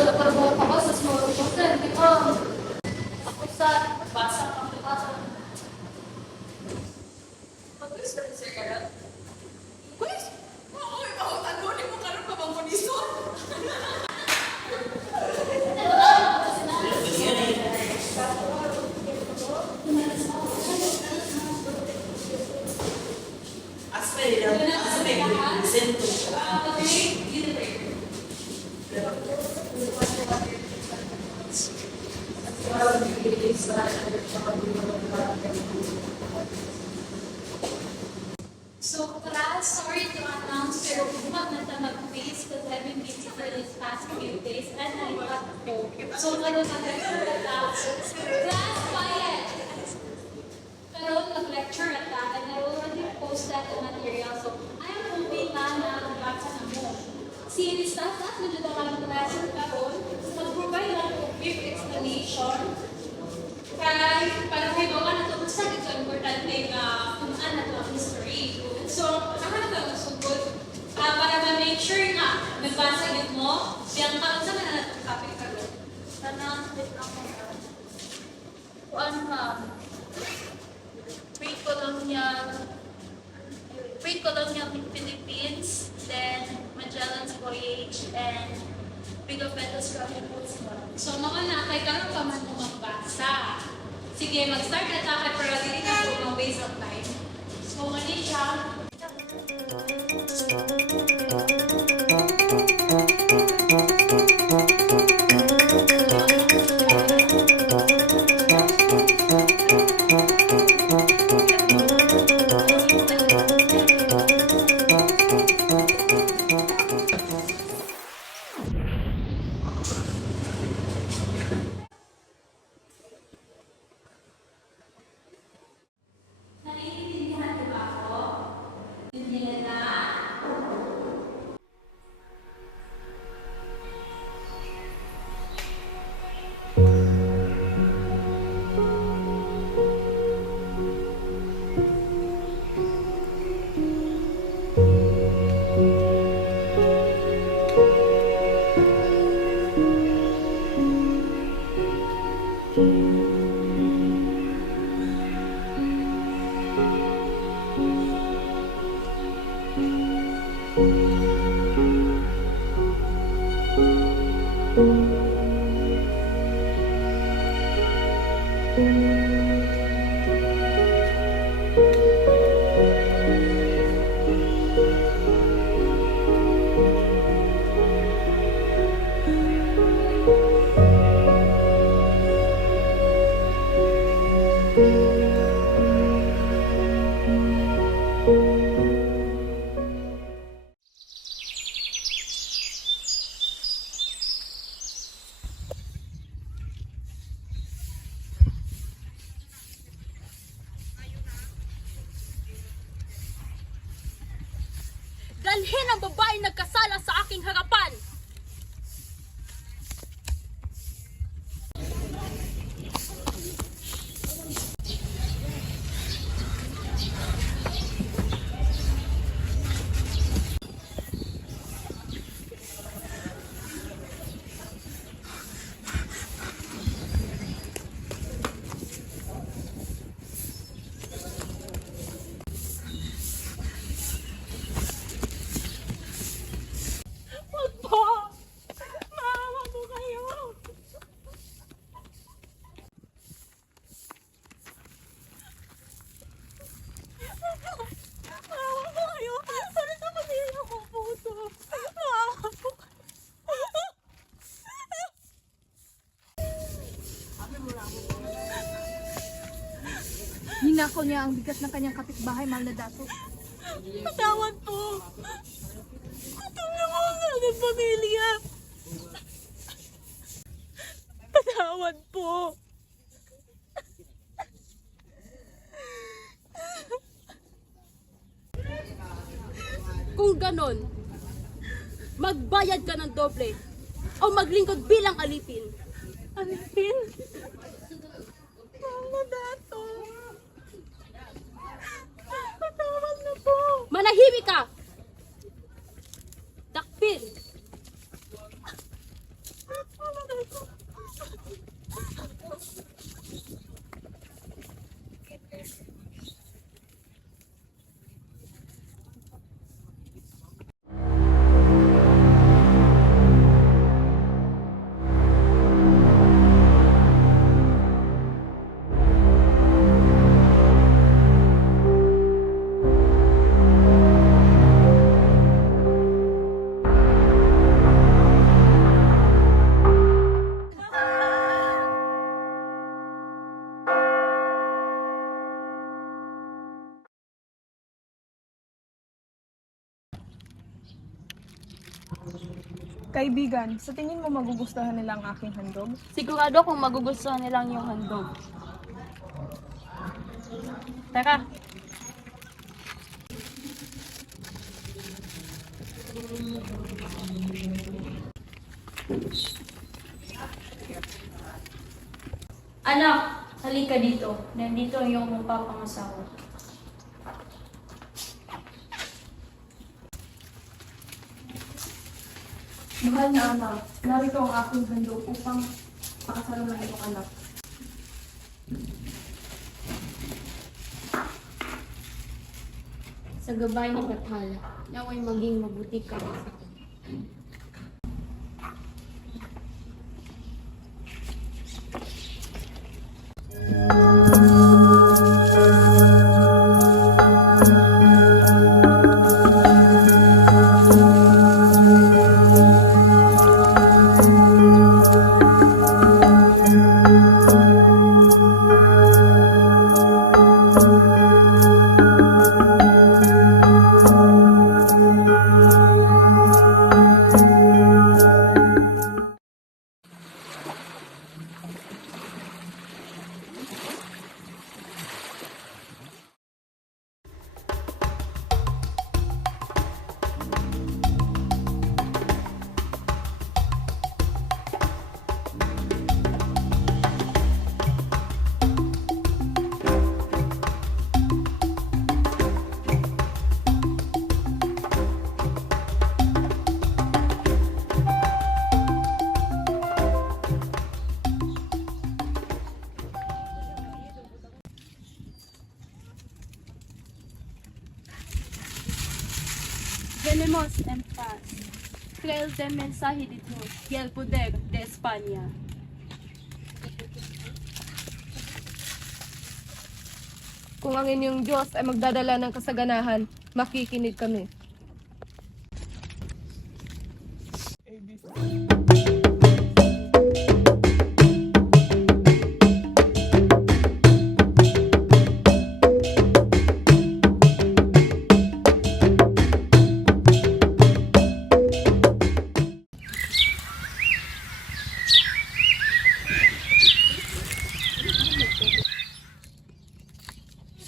sudah para mga kabasa sa mga reporter, di ba? Ako sa basa ang basa. Mag-gusto rin sir ka Quiz? Oo, ikaw, talunin mo karoon pa bang kunisyon? So, class, sorry to announce, pero bumak na ta mag-quiz because I've been busy for these past few days and I got home. So, ano na class, quiet! Pero nag-lecture at that and I already posted the material. So, I am hoping na nagbasa na mo. Si staff na dito ka ng lesson karon, mag-provide lang ng brief explanation. Kaya, para kayo mga na ito, basta ito importante na kung ano ito ang history. So, ako na ito sugod. Para ma-make sure nga, nagbasa yun mo, biyang kaon sa mga natong topic karon. Tanang, dit ako na. Kuan ma'am. Wait ko lang yung Philippines, then Magellan's Voyage, and Big of Betos Chronicles. So, mga na, kay karon pa man mo magbasa. Sige, mag-start na tayo para hindi ka po mag-waste of time. So, mali siya. Naiintindihan ko ba ako? Hindi na. Dalhin ang babae nagkasala sa aking harapan! Wag po! Maawa po kayo! Maawa po kayo! Para sa pamilya ko po ito! Maawa po kayo! Ninakaw niya ang bigas ng kanyang kapitbahay, mahal na dato. Patawad po! Tulungan mo ang aking pamilya! Patawad po! Kung ganon, magbayad ka ng doble o maglingkod bilang alipin. Alipin? Mama Dato. Patawad na po. Manahimik ka! Dakpin! Kaibigan, sa tingin mo magugustuhan nila ang aking handog? Sigurado kung magugustuhan nilang yung handog. Tara. Anak, halika dito. Nandito ang iyong mapapangasawa. Mahal na anak, narito ang aking handog upang pakasalan ng iyong anak. Sa gabay ni Bathala, naway maging mabuti ka sa akin. Venimos en paz. Traes el mensaje de Dios y el poder de España. Kung ang inyong Diyos ay magdadala ng kasaganahan, makikinig kami.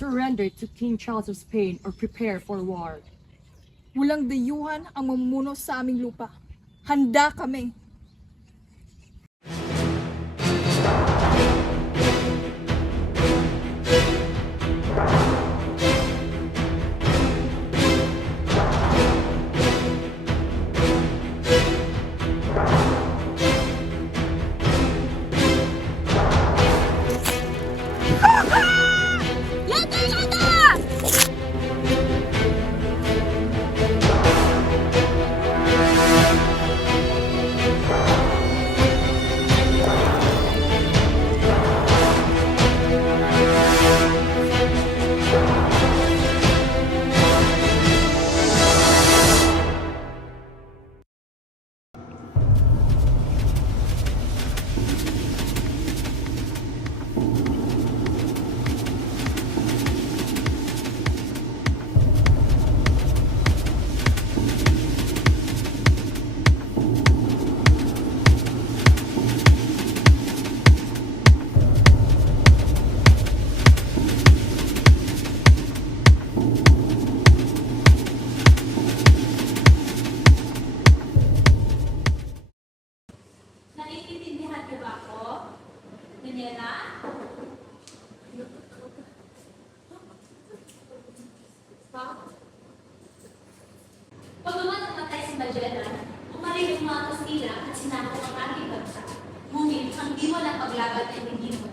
Surrender to King Charles of Spain or prepare for war. Walang dayuhan ang mamumuno sa aming lupa. Handa kami. Naiintindihan niyo ba ako? Daniela? Pagkaman namatay si Magellan, umalig yung mga Kastila at sinakop ang ating bansa. Ngunit ang diwa ng paglaban ay hindi mo.